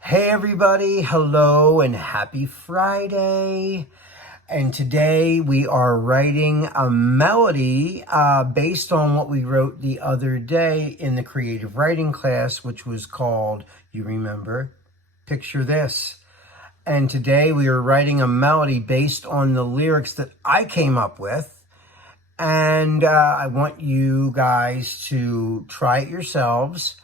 Hey everybody, hello and happy Friday. And today we are writing a melody based on what we wrote the other day in the creative writing class, which was called, you remember, Picture This. And today we are writing a melody based on the lyrics that I came up with. And I want you guys to try it yourselves.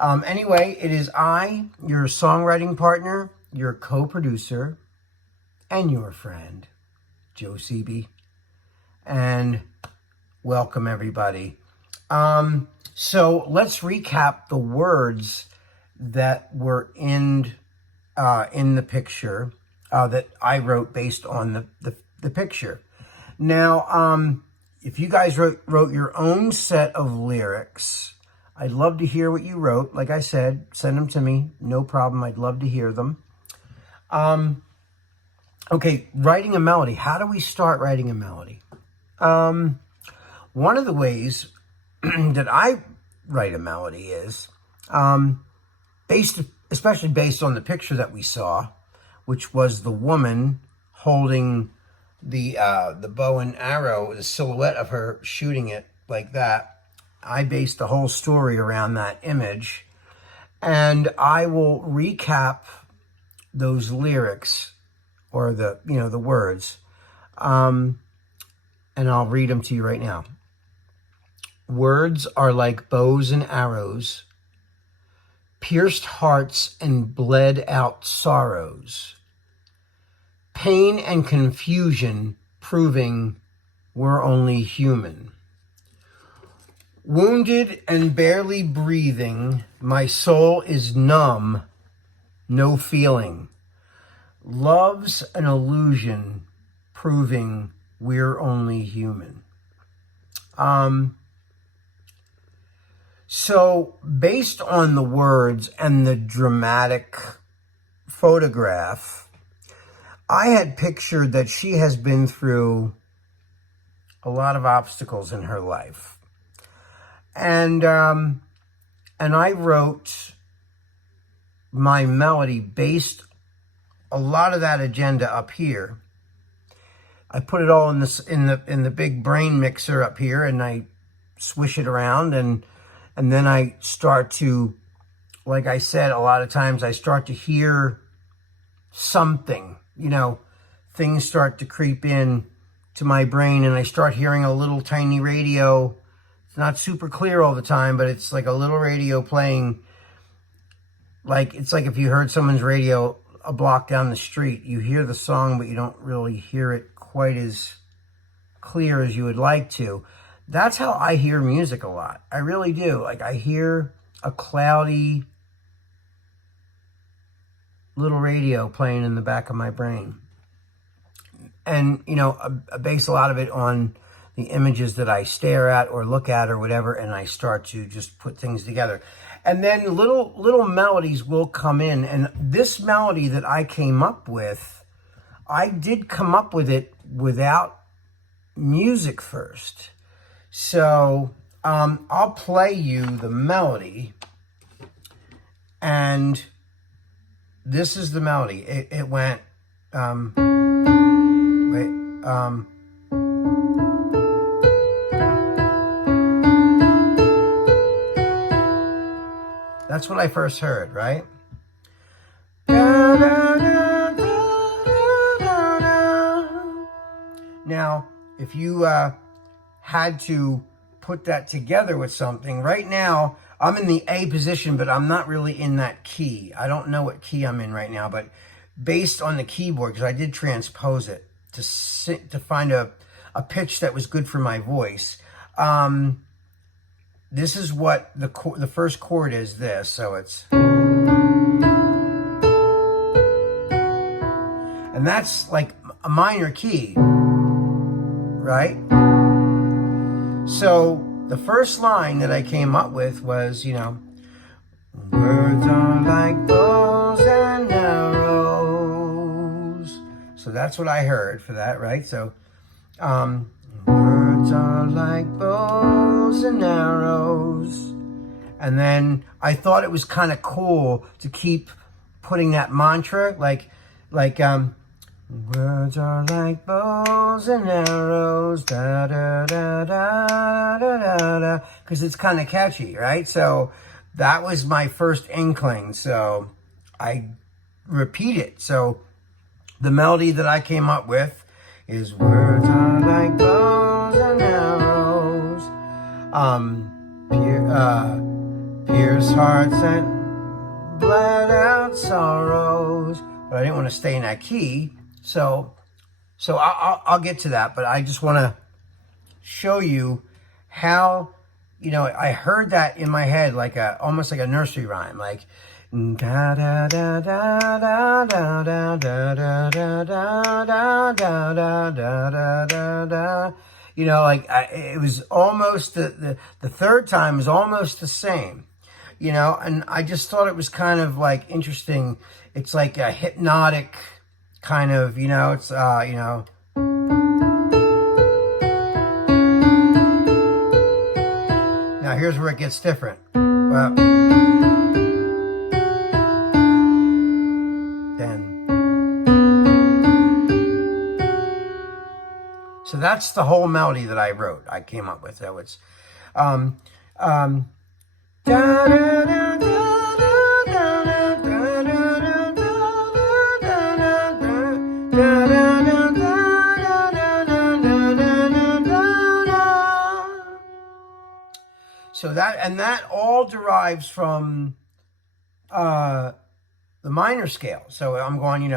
Anyway, it is I, your songwriting partner, your co-producer, and your friend, Joe Seeby. And welcome, everybody. So let's recap the words that were in the picture that I wrote based on the picture. Now, if you guys wrote your own set of lyrics, I'd love to hear what you wrote. Like I said, send them to me. No problem. I'd love to hear them. Okay, writing a melody. How do we start writing a melody? One of the ways that I write a melody is especially based on the picture that we saw, which was the woman holding the bow and arrow, the silhouette of her shooting it like that. I based the whole story around that image, and I will recap those lyrics or the words, and I'll read them to you right now. Words are like bows and arrows, pierced hearts and bled out sorrows, pain and confusion proving we're only human. Wounded and barely breathing, my soul is numb, no feeling. Love's an illusion, proving we're only human. So based on the words and the dramatic photograph, I had pictured that she has been through a lot of obstacles in her life. And I wrote my melody based a lot of that agenda up here. I put it all in the big brain mixer up here, and I swish it around, and then I start to, like I said, a lot of times I start to hear something, things start to creep in to my brain, and I start hearing a little tiny radio. It's not super clear all the time, but it's like a little radio playing. It's like if you heard someone's radio a block down the street. You hear the song, but you don't really hear it quite as clear as you would like to. That's how I hear music a lot. I really do. I hear a cloudy little radio playing in the back of my brain. And, I base a lot of it on the images that I stare at or look at or whatever, and I start to just put things together. And then little melodies will come in. And this melody that I came up with, I did come up with it without music first. So I'll play you the melody, and this is the melody. It went, that's what I first heard, right? Now, if you had to put that together with something, right now, I'm in the A position, but I'm not really in that key. I don't know what key I'm in right now, but based on the keyboard, because I did transpose it to find a pitch that was good for my voice. This is what the first chord is, this, so it's... And that's like a minor key, right? So the first line that I came up with was, words are like bows and arrows. So that's what I heard for that, right? So, words are like bows and arrows. And then I thought it was kind of cool to keep putting that mantra, like words are like bows and arrows, da da da da da da da, because it's kind of catchy, right? So that was my first inkling. So I repeat it. So the melody that I came up with is words are like bows and arrows, pierce hearts and bled out sorrows. But I didn't want to stay in that key, so I'll get to that. But I just want to show you how, I heard that in my head like almost like a nursery rhyme, like da da da da da da da da da da da da da da da da. Like it was almost the third time was almost the same, and I just thought it was kind of like interesting. It's like a hypnotic kind of, it's Now here's where it gets different. So that's the whole melody that I wrote. I came up with. So it's da da da da da So that all derives from the minor scale. So I'm going, and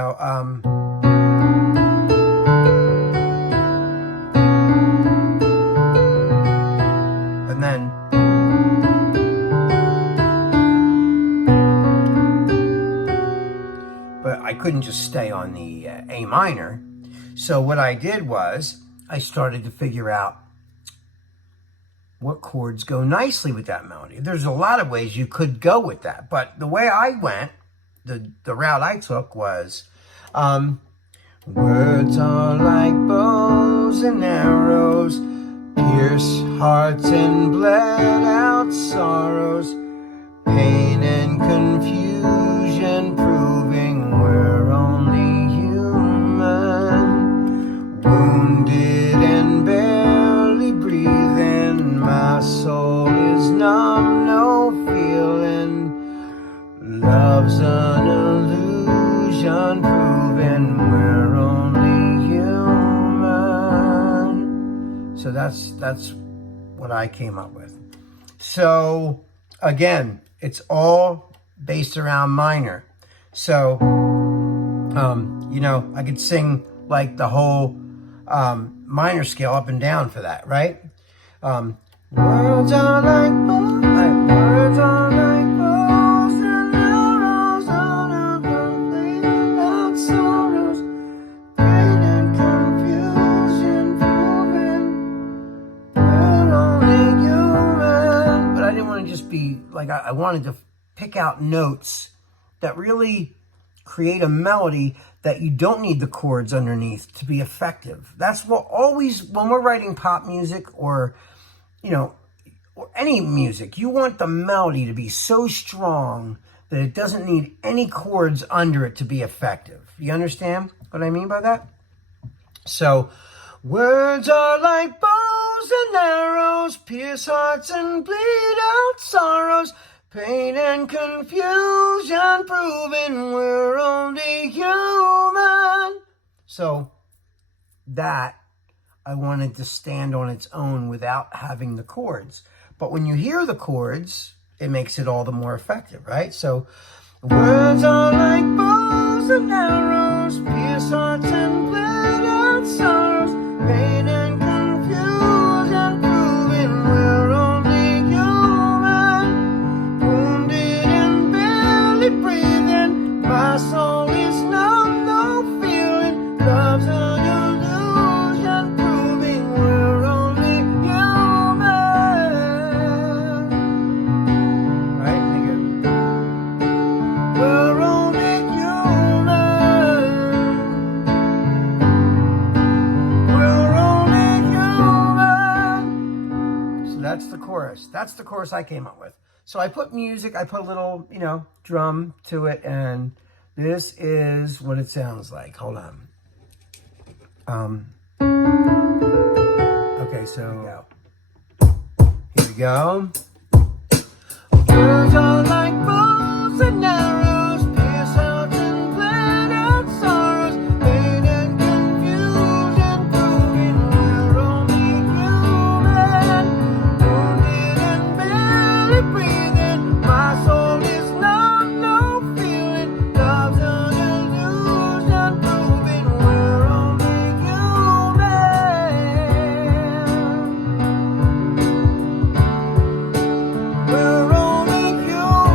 then but I couldn't just stay on the A minor. So what I did was I started to figure out what chords go nicely with that melody. There's a lot of ways you could go with that, but the way I went, the route I took was, words are like bows and arrows, pierce hearts and bled out sorrows, pain and confusion proving we're only human, wounded and barely breathing, my soul is numb, no feeling, love's an illusion proving we're only human. So that's what I came up with. So again, it's all based around minor. So I could sing like the whole minor scale up and down for that, right? Words are like bows, words are like bows and arrows on a complete out sorrows, pain and confusion proving we're only human. But I didn't want to just be like, I wanted to pick out notes that really create a melody that you don't need the chords underneath to be effective. That's what always, when we're writing pop music or or any music, you want the melody to be so strong that it doesn't need any chords under it to be effective. You understand what I mean by that? So, words are like bows and arrows, pierce hearts and bleed out sorrows, pain and confusion proving we're only human. So, that I wanted to stand on its own without having the chords. But when you hear the chords, it makes it all the more effective, right? So, words are like bows and arrows, pierce hearts and bled out sorrows, pain and confusion proving we're only human, wounded and barely breathing, my soul is numb, no feeling, love's an illusion proving we're only human. Right? Make it. We're only human. We're only human. So that's the chorus. That's the chorus I came up with. So I put music, I put a little, drum to it, and This is what it sounds like. Hold on. Okay, so here we go. Words are like bows and arrows, pierce out and blend out sorrows, pain and confusion, proving we're only human. Wounded and barely breathing, my soul is numb, no feeling. Love's an illusion, proving we're only human. We're only human.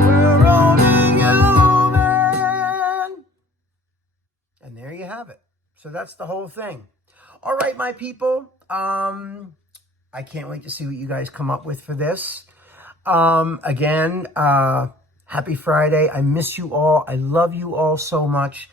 We're only human. And there you have it. So that's the whole thing. All right, my people. I can't wait to see what you guys come up with for this. Again, happy Friday. I miss you all. I love you all so much.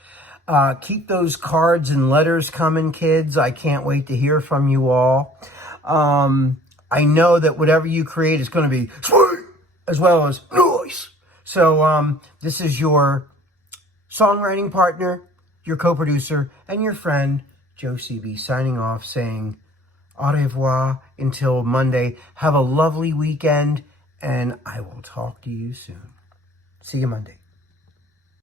Keep those cards and letters coming, kids. I can't wait to hear from you all. I know that whatever you create is going to be sweet as well as nice. So this is your songwriting partner, your co-producer, and your friend, Joe CB, signing off saying au revoir until Monday. Have a lovely weekend, and I will talk to you soon. See you Monday.